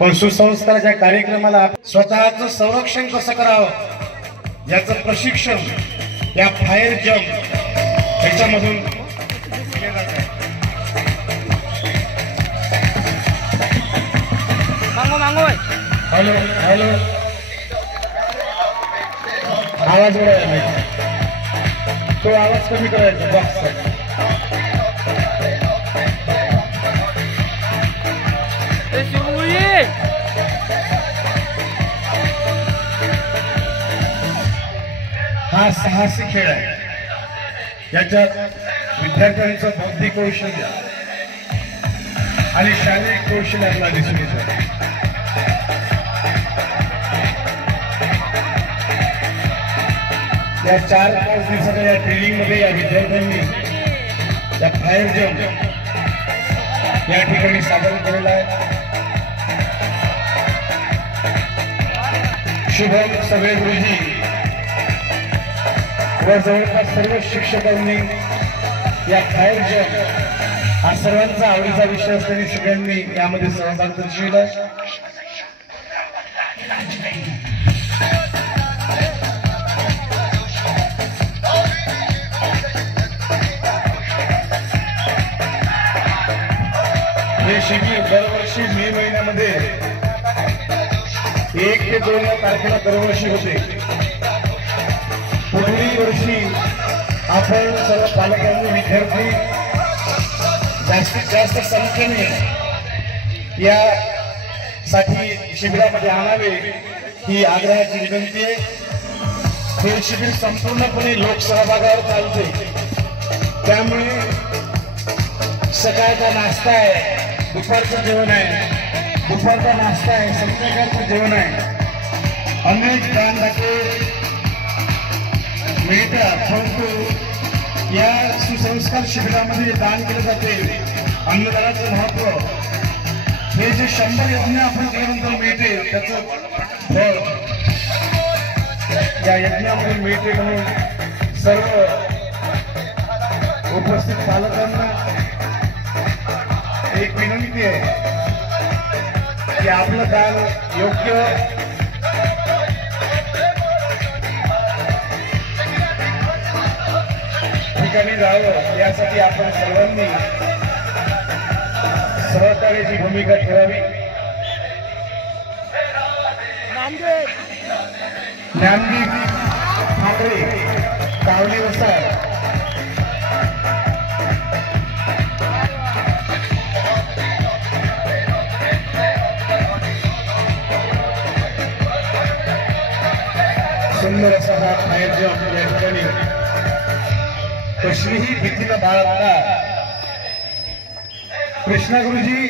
पण सुसंस्काराच्या कार्यक्रमाला स्वतःचं संरक्षण कसं करावं याचं प्रशिक्षण या फायर जम्प याच्यामधून दिले जात आहे। हॅलो हॅलो आवाज वाढवायला नाही, तो आवाज कमी करायचा बॉक्स। हा साहसी खेळ आहे, याच्यात विद्यार्थ्यांचं बौद्धिक कौशल्य आणि शारीरिक कौशल्य आपल्याला दिसून येतं। या 4-5 दिवसाच्या या ट्रेनिंग मध्ये या विद्यार्थ्यांनी या फायर जम्प या ठिकाणी सादर केलेला आहे। शुभम सगळे गुरुजी व जवळपास सर्व शिक्षकांनी या फायर जम्प हा सर्वांचा आवडीचा विषय असल्याने सगळ्यांनी यामध्ये सहभाग दर्शविला। हे शिबिर दरवर्षी मे महिन्यामध्ये 1 ते 2 तारखेला दरवर्षी होते। पुढील वर्षी आपण सर्व पालकांनी विद्यार्थी जास्तीत जास्त संख्येने यासाठी शिबिरामध्ये आणावे ही आग्रहाची विनंती आहे। हे शिबिर संपूर्णपणे लोकसहभागावर चालते, त्यामुळे सकाळचा नाश्ता आहे, दुपारचं जेवण आहे, दुपारचा नाश्ता आहे, संध्याकाळचं जेवण आहे, अनेक दानदाते मिळतात। परंतु या सुसंस्कार शिबिरामध्ये दान केले जाते अन्नदानाचं महत्व, हे जे 100 यज्ञ आपण केल्यानंतर मिळते त्याचं फळ या यज्ञामध्ये मिळते। म्हणून सर्व उपस्थित पालकांना एक विनंती आहे की आपलं दान योग्य ठिकाणी जावं, यासाठी आपण सर्वांनी सहकार्याची भूमिका ठेवावी। ज्ञानदीप ठाकरे कावलीनुसार सुंदर असा हा फायर जम्प या ठिकाणी कशीही भीती न बाळगता कृष्णा गुरुजी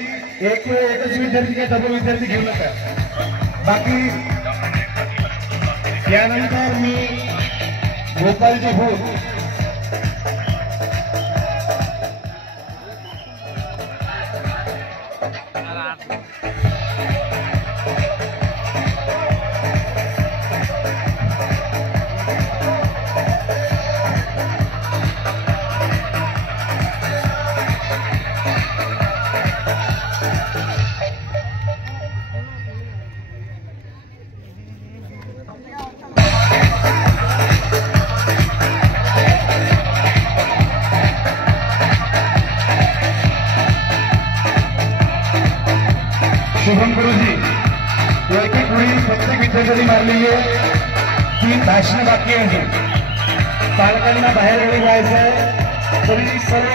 एकच विद्यार्थी का डबल विद्यार्थी घेऊ नका। बाकी यानंतर मी गोपालजी भोग शुभम गुरुजी एक एक वेळी प्रत्येक विद्यार्थ्यांनी मारलेली आहे 3 भाषणं बाकी आहे। पालकांना बाहेर गाडी जायचं आहे, तरी सर्व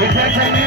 विद्यार्थ्यांनी